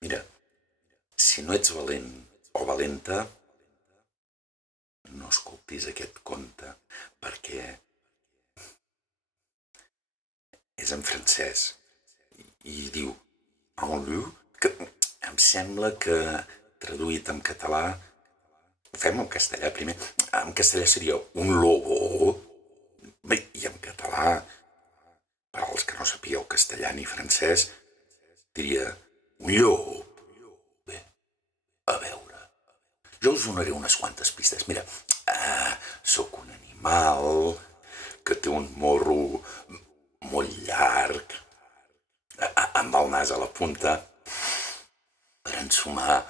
Mira, si no ets valent o valenta, no escoltis aquest conte, perquè és en francès i diu un loup, que em sembla que traduït en català, ho fem en castellà primer, en castellà seria un lobo, bé, i en català, per als que no sapíeu castellà ni francès, diria un llop. Bé, a veure, jo us donaré unes quantes pistes. Mira, sóc un animal que té un morro molt llarg, amb el nas a la punta, per ensumar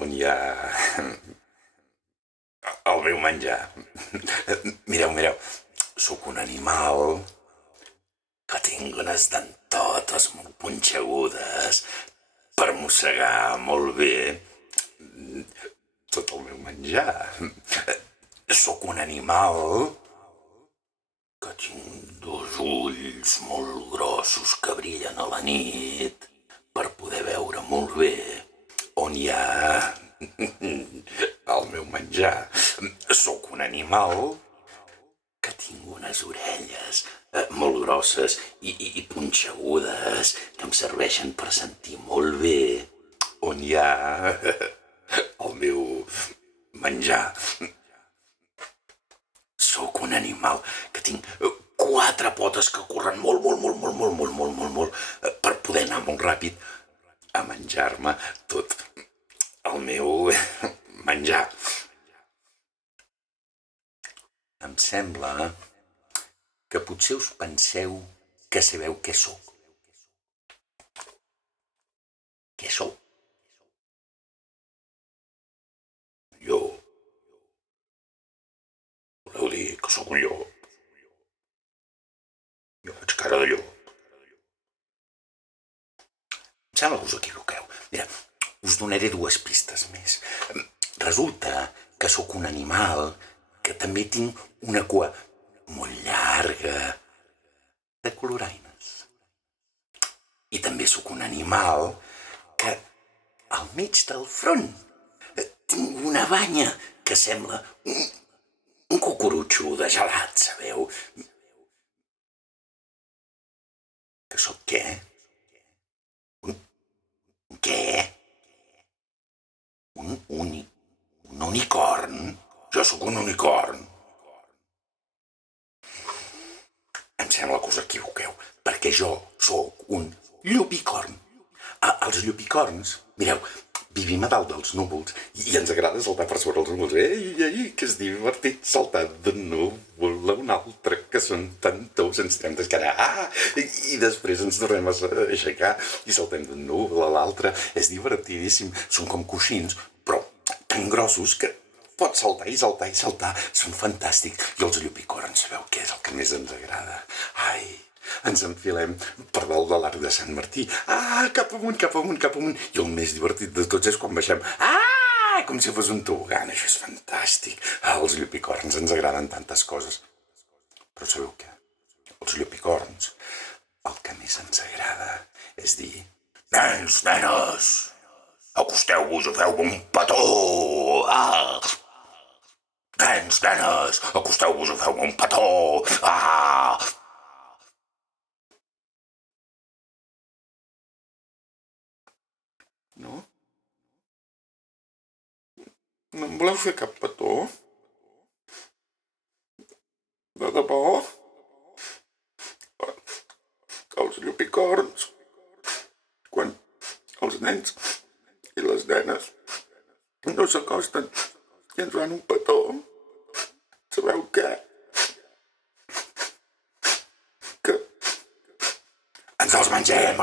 on hi ha el meu menjar. Mireu, sóc un animal que tinc unes dentotes molt punxegudes per mossegar molt bé tot el meu menjar. Sóc un animal que tinc dos ulls molt grossos que brillen a la nit per poder veure molt bé on hi ha el meu menjar. Sóc un animal que tinc unes orelles molt grosses i punxegudes que em serveixen per sentir molt bé on hi ha el meu menjar. Sóc un animal que tinc quatre potes que corren molt per poder anar molt ràpid a menjar-me tot el meu menjar. Em sembla que potser us penseu que sabeu què sóc. Què sóc? Jo. Voleu dir que sóc un llop? Jo faig cara de llop. Em sembla que us equivoqueu. Mira, us donaré dues pistes més. Resulta que sóc un animal que també tinc una cua molt llarga de coloraines. I també sóc un animal que al mig del front tinc una banya que sembla un cucurutxo de gelat, sabeu? Que sóc què? Un què? Un unicorn? Jo sóc un unicorn. Em sembla que us equivoqueu, perquè jo sóc un llupicorn. Els llupicorns, mireu, vivim a dalt dels núvols i ens agrada saltar per sobre els núvols. Ei, que és divertit saltar d'un núvol a un altre, que són tan tous, ens tirem d'escarar, i després ens tornem a aixecar i saltem d'un núvol a l'altre. És divertidíssim, són com coixins, però tan grossos que pots saltar i saltar i saltar, són fantàstics. I els llupicorns, sabeu què és el que més ens agrada? Ai, ens enfilem per dalt de l'arc de Sant Martí. Cap amunt, cap amunt, cap amunt. I el més divertit de tots és quan baixem. Com si fos un tobogan, això és fantàstic. Els llupicorns ens agraden tantes coses. Però sabeu què? Els llupicorns, el que més ens agrada és dir: nens, nenes, acosteu-vos o feu-me un petó! Nens, nenes, acosteu-vos o feu-me un petó! No? No em voleu fer cap petó? De debò? Els llupicorns, quan els nens i les nenes no s'acosten i ens fan un petó, sabeu què? Que ens els mengem!